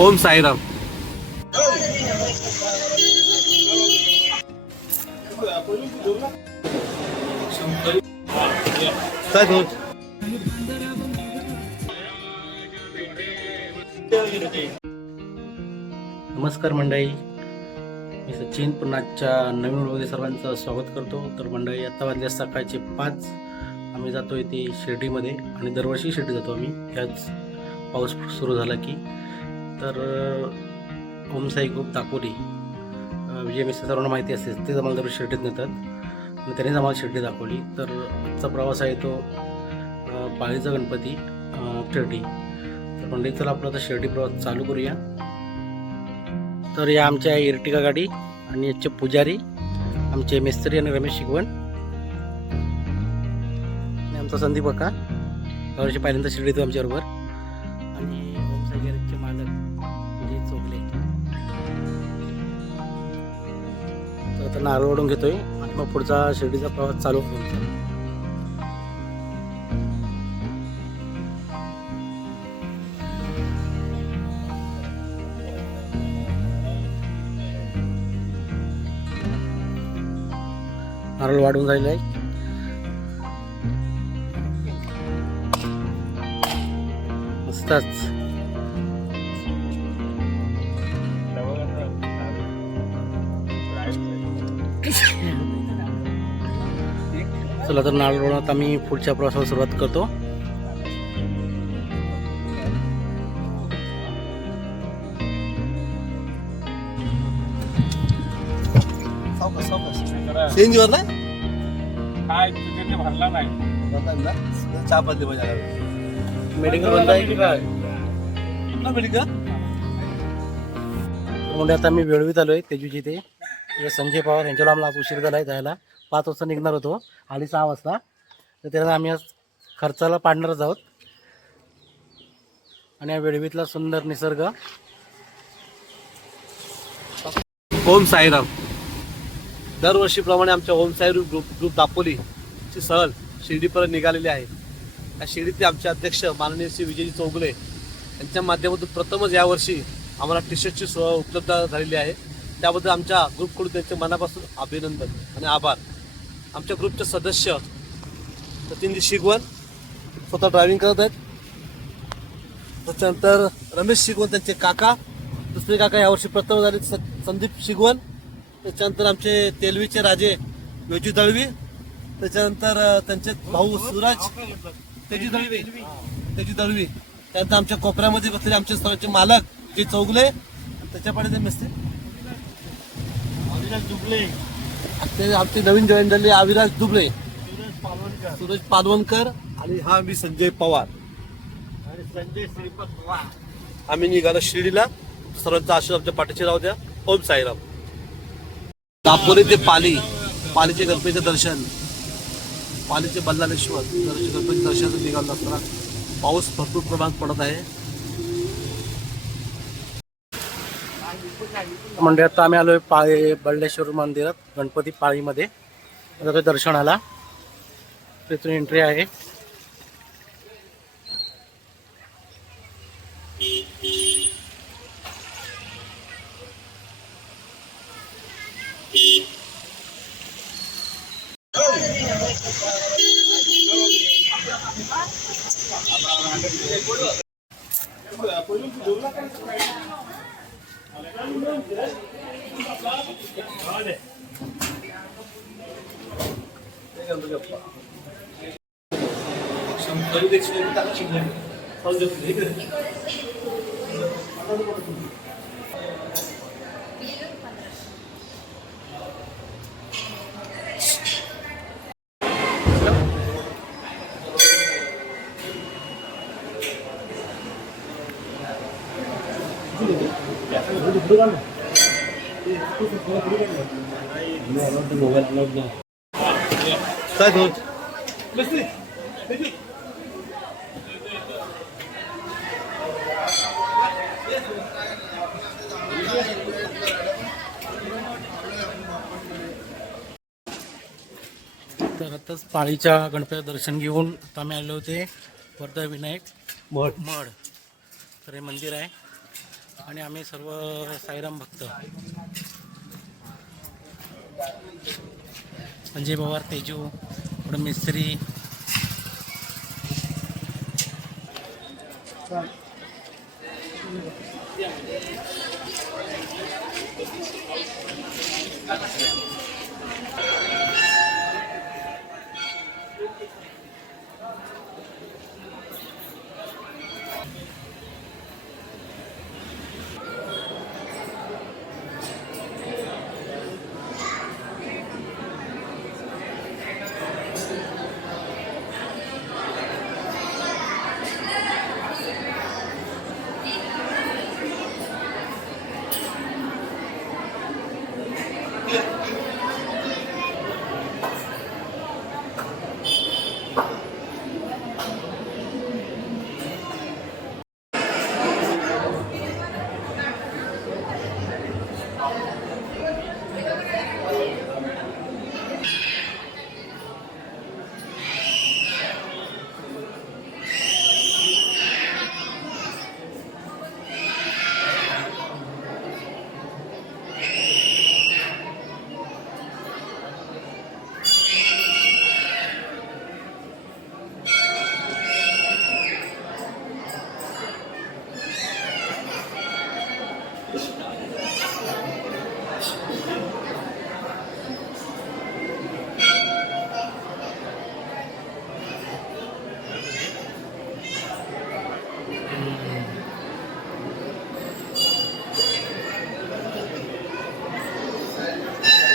ओम साईराम. नमस्कार मंडळी, मी सचिन पुन्हाच्या नवीन व्हिडिओमध्ये सर्वांचं स्वागत करतो. तर मंडळी, आता वाजले सकाळचे 5. आम्ही जातो इथे शिर्डीमध्ये आणि दरवर्षी शिर्डी जातो आम्ही त्याच पाऊस सुरू झाला की. तर ओम साई ग्रुप दापोली, विजय मिस्टर सर्वांना माहिती असते, तेच आम्हाला दरवर्षी शिर्डीत नेतात आणि त्यांनीच आम्हाला शिर्डी दाखवली. तर आजचा प्रवास आहे तो पाळीचा गणपती शिर्डी. तर मंडळी, चला आपला आता शिर्डी प्रवास चालू करूया. तर या आमच्या इर्टिगा गाडी आणि याचे पुजारी आमचे मिस्त्री आणि रमेश शिगवण आणि आमचा संदीप अक्का यावर्षी पहिल्यांदा शिर्डीत आमच्याबरोबर, आणि ओम साई गॅरेजचे मालक विजय चोगले. तर आता नारळ ओढून घेतोय आणि मग पुढचा शिर्डीचा प्रवास चालू होतो. नारळ वाढून राहिलं आहे. मस्तच. चला तर नारळ वळणात आम्ही पुढच्या प्रवासाला सुरुवात करतो. सीएनजीवर ना काय तुझे भरला नाही चहा पडली माझ्या मेडिकल बंद आहे की काय? मेडिकल म्हणजे आता आम्ही वेळवीत आलो आहे तेजूची. ते हे संजय पवार यांच्याला आम्हाला आज उशीर झाला आहे जायला. 5 वाजता निघणार होतो, आली 6 वाजता. तर त्याला आम्ही आज खर्चाला पाडणारच आहोत. आणि या वेळवीतला सुंदर निसर्ग. ओम साईराम. दरवर्षीप्रमाणे आमच्या ओम साई ग्रुप दापोलीची सहल शिर्डीपर्यंत निघालेली आहे. या शिर्डीचे आमचे अध्यक्ष माननीय श्री विजयजी चौगुले यांच्या माध्यमातून प्रथमच यावर्षी आम्हाला टी शर्टची सोय उपलब्ध झालेली आहे. त्याबद्दल आमच्या ग्रुपकडून त्यांचे मनापासून अभिनंदन आणि आभार. आमच्या ग्रुपचे सदस्य सचिनजी शिगवण स्वतः ड्रायव्हिंग करत आहेत. त्याच्यानंतर रमेश शिगवण त्यांचे काका, दुसरे काका यावर्षी प्रथम झाले संदीप शिगवण. त्याच्यानंतर आमचे तेलवीचे राजे वेजू दळवी. त्याच्यानंतर त्यांचे भाऊ सूरज तेजू दळवी. त्यानंतर आमच्या कोपऱ्यामध्ये बसलेले आमचे स्थळाचे मालक जे चौगले, त्याच्याकडे ते मिस्त्री ते आमचे नवीन जॉईन झाले अविराज दुबळे, सूरज पालवणकर आणि हा मी संजय पवार आणि संजय श्रीपद पवार. आम्ही निघालो शिर्डीला. सर्वांचा आशीर्वाद आमच्या पाठीशी राहू द्या. ओम साईराम. दापोली ते पालीचे गणपतीचे दर्शन, पालीचे बल्लालेश्वर गणपती दर्शनाचं निघालं असताना पाऊस भरपूर प्रमाणात पडत आहे. म्हणजे आता आम्ही आलोय बल्लेश्वर मंदिरात, गणपती पाळीमध्ये. आता दर्शनाला तिथून एंट्री आहे. काय होत तर आताच पाळीच्या गणपती दर्शन घेऊन आता आम्ही आले होते वर्धा विनायक मठ. तर हे मंदिर आहे आणि आम्ही सर्व साईराम भक्त संजय पवार, तेजू, पुढे मिस्त्री,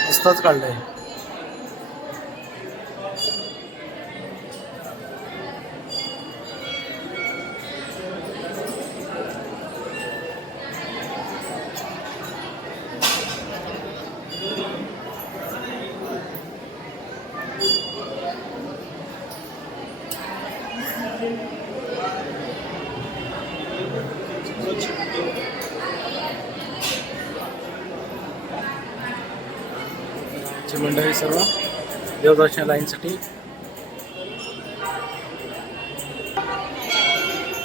मस्तच काढलंय. ची मंडळी सर्व देवदर्शन लाईनसाठी.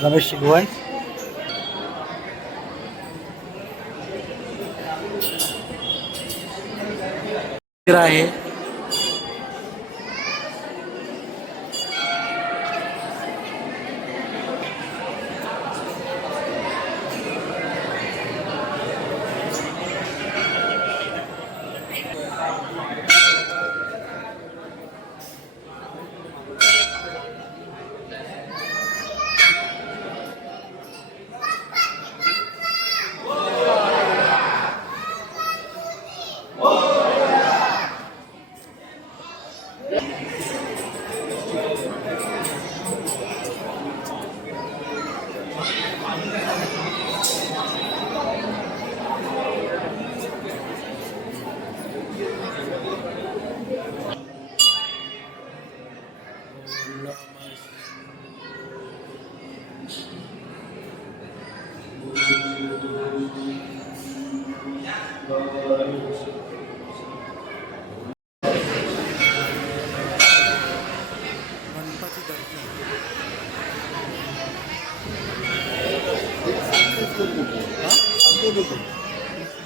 रमेश शिगवण, आहे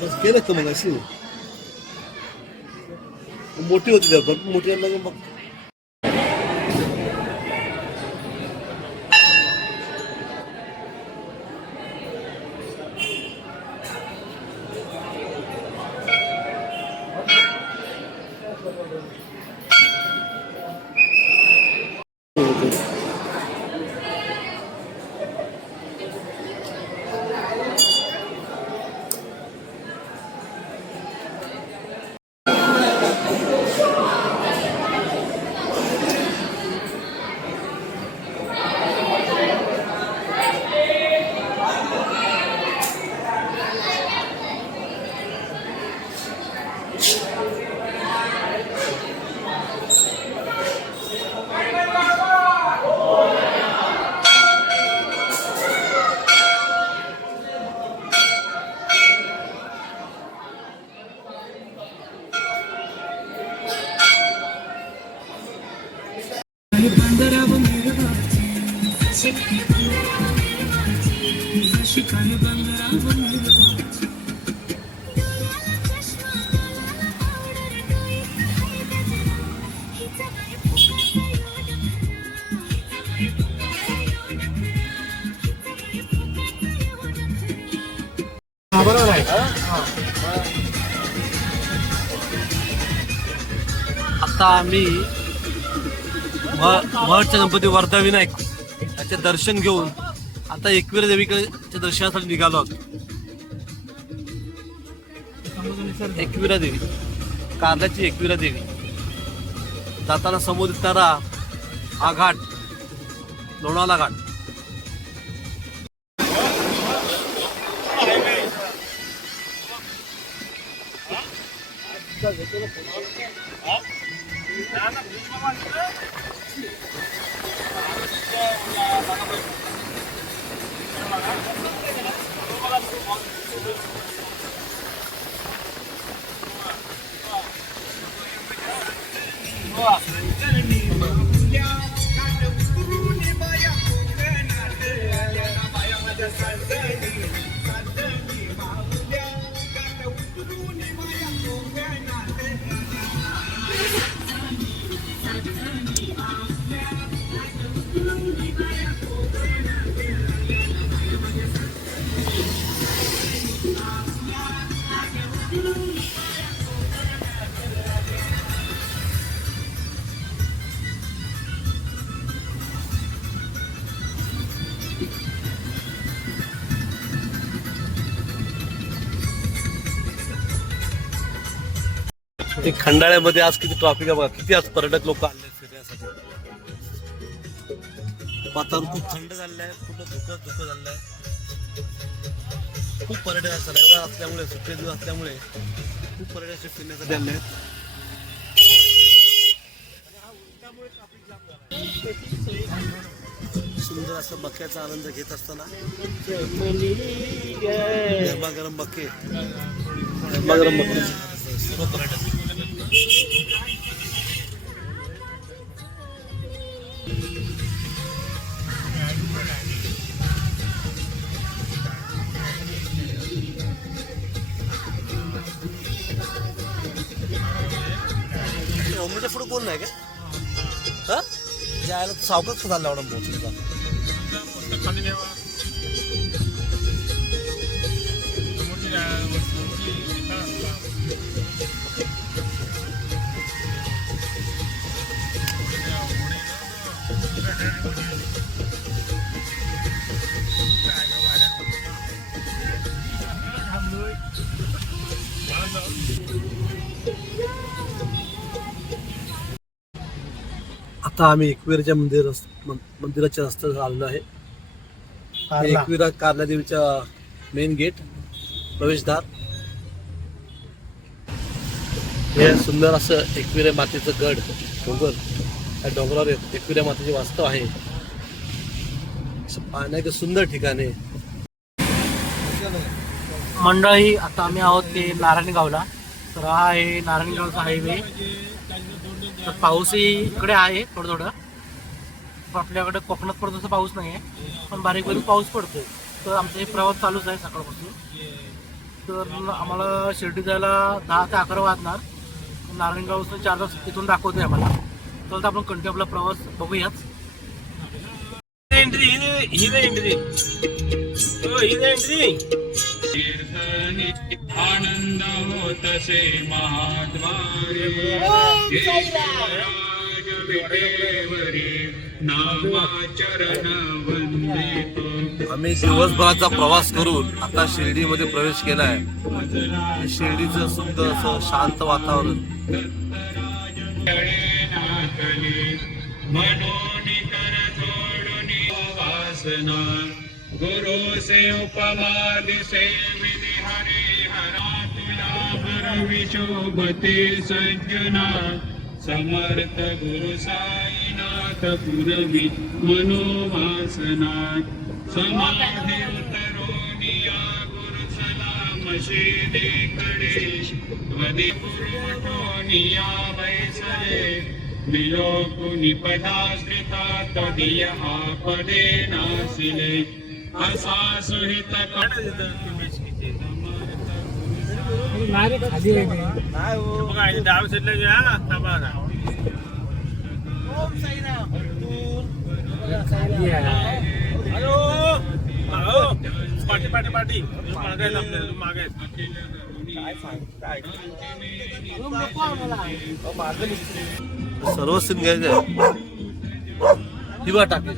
बस केलं तर मग अशी मोठी होती त्या भरपूर मोठी मग शिकाय बंदरावर बरोबर आहे. आता आम्ही महडचा गणपती वर्धा विनायक याचे दर्शन घेऊन आता एकविरा देवीकडे दर्शनासाठी निघालो आहोत. एकविरा देवी, कारल्याची एकविरा देवी. जाताना समोर दिसणारा हा घाट लोणावळा घाट. ते खंडाळ्यामध्ये आज किती ट्रॉफिक आहे बघा, किती आज पर्यटक लोक आले फिरण्यासाठी. वातावरण खूप थंड झालेलं आहे, पूर्ण धुकं झालेलं आहे. खूप पर्यटक असतात रविवार असल्यामुळे, सुट्टे दिवस असल्यामुळे खूप पर्यटक फिरण्यासाठी आले आहेत. सुंदर असं मक्याचा आनंद घेत असताना गरमागरम मके सर्व पर्यटक. मम्मीच्या पुढे कोण नाही का? जायला सावकाश झाला एवढा पोहोचला. आता आम्ही एकविराच्या मंदिराच्या रस्त्यावर आलेलो आहे. एकविरा कारला देवीच्या मेन गेट, प्रवेशद्वार. हे सुंदर असं एकविरा मातेचं गड डोंगर, त्या डोंगरावर एकविरा मातेचे वास्तव आहे. पाहण्याचं सुंदर ठिकाण आहे. मंडळी आता आम्ही आहोत ते नारायणगावला. तर हा आहे नारायणगावचा हायवे. तर पाऊसही इकडे आहे थोडं. पण आपल्याकडे कोकणात पडतो तसं पाऊस नाही आहे, पण बारीक बारीक पाऊस पडतोय. तर आमचा हे प्रवास चालूच आहे सकाळपासून. तर आम्हाला शिर्डी जायला 10 ते 11 वाजणार. नारायणगावचं 4 तास तिथून दाखवतोय आम्हाला. तर आपण कंटिन्यू आपला प्रवास बघूयाच. आनंद होतसे महाद्वारे नामाचरण वंदितो. आम्ही दिवसभराचा प्रवास करून आता शिर्डीमध्ये प्रवेश केलाय. शिर्डीचं सुंदर असं शांत वातावरण. वासना गुरु से उपमा दिसे विधि हरे हरा तुला विशोभते सज्जना समर्थ गुरु साईनाथ पुरवी मनोवासना समाधी उतरोनिया गुरु सलाम कडे वदी पुरोनिया बैसले विलोकुनि पदाश्रिता तदीय पदे नासिले असा सुहित सर्व सीन घ्यायचे दिवा टाके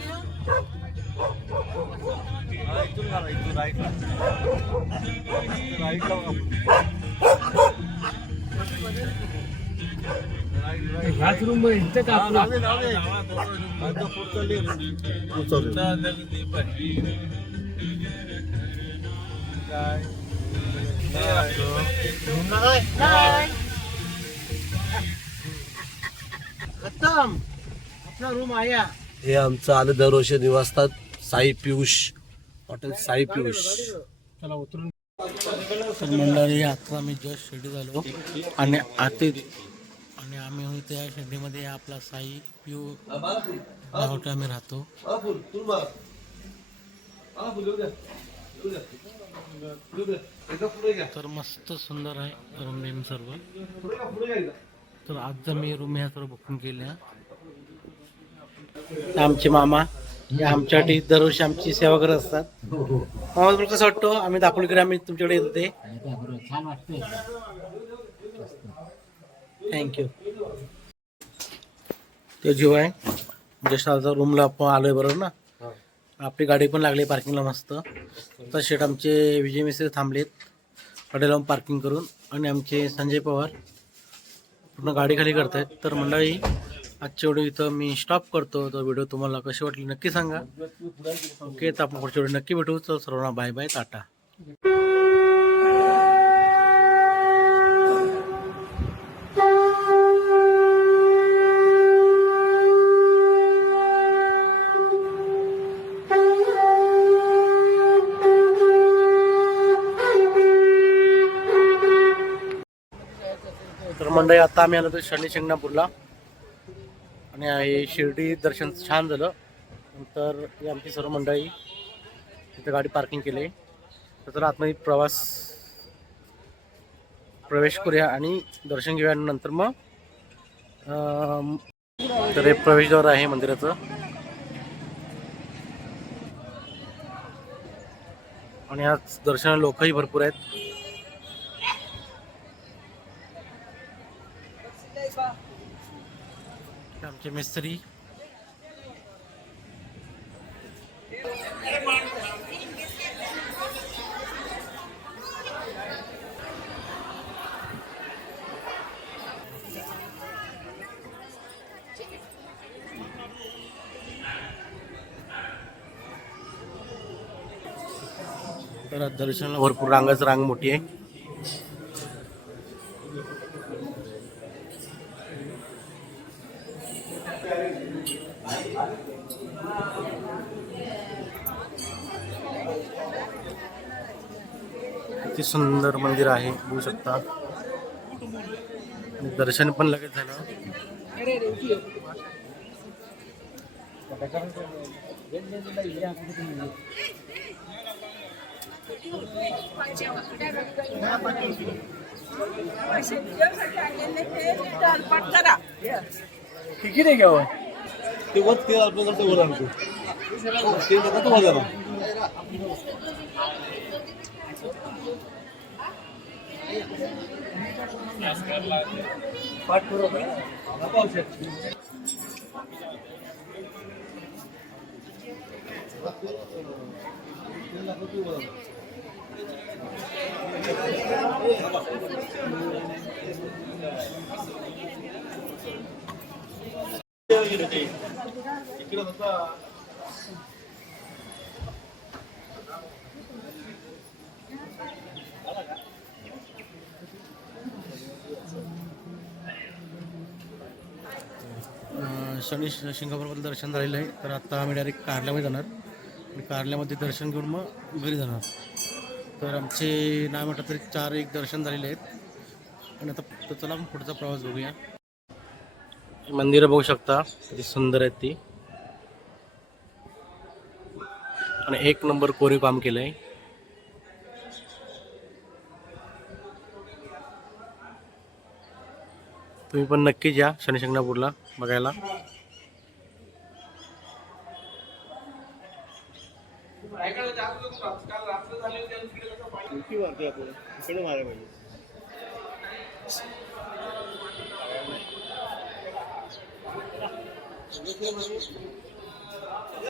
हे आमचं आलं दरवर्षी निवासतात साई पियुष हॉटेल साई पियुष. चला उतरून. तर मंडळी आता आम्ही जस्ट शेडी झालो आणि आणि आम्ही त्या शेडीमध्ये आपला साई पिऊ हॉटेल आम्ही राहतो. तर मस्त सुंदर आहे रूम बिम सर्व. तर आज मी रूम ह्या सर्व बुकिंग केल्या. आमचे मामा हे आमच्यासाठी दरवर्षी आमची सेवा करत असतात. मामा तुला कसं वाटतो आम्ही दापोलीकडे आम्ही तुमच्याकडे येत होते. छान वाटते. थँक्यू. ते जीव आहे जस्ट आता रूमला आपण आलोय बरोबर ना. आपली गाडी पण लागली पार्किंगला मस्त. तर शेट आमचे विजय मिस्त्री थांबलेत गाडी लावून पार्किंग करून आणि आमचे संजय पवार पूर्ण गाडी खाली करतायत. तर मंडळी आजच्या व्हिडिओ इथं मी स्टॉप करतो. तर व्हिडिओ तुम्हाला कशी वाटली नक्की सांगा. ओके तर आपण पुढच्या व्हिडिओ नक्की भेटू. तर सर्वांना बाय बाय टाटा. तर मंडळी आता आम्ही आलो होतो शनी शिंगणापूरला आणि हे शिर्डी दर्शन छान झालं. नंतर ही आमची सर्व मंडळी इथे गाडी पार्किंग केली. तर आतमध्ये प्रवेश करूया आणि दर्शन घेऊया. नंतर मग तर हे प्रवेशद्वार आहे मंदिराचं आणि आज दर्शनाला लोकही भरपूर आहेत. आमचे मिस्त्री तर दर्शनाला भरपूर रांग मोठी आहे. किती सुंदर मंदिर आहे बघू शकता. दर्शन पण लगेच झालं. किती नाही घ्यावं ते वत ते आपल्याकडे वर आणतो ते नका तुम्हाला जरा पाठ करू इकडे होता. शनी शिंगणापूरबद्दल दर्शन झालेलं आहे. तर आता आम्ही डायरेक्ट कारल्यामध्ये जाणार आणि कारल्यामध्ये दर्शन घेऊन मग घरी जाणार. तर आमचे नाही म्हटलं तरी 4 दर्शन झालेले आहेत आणि आता चला आपण पुढचा प्रवास बघूया. मंदिरं बघू शकता किती सुंदर आहेत ती आणि 1 नंबर कोरीव काम केलं आहे. तुम्ही पण नक्कीच या शनी शिंगणापूरला बघायला. किती मारतोय आपण इकडे मारायला पाहिजे. म्हणजे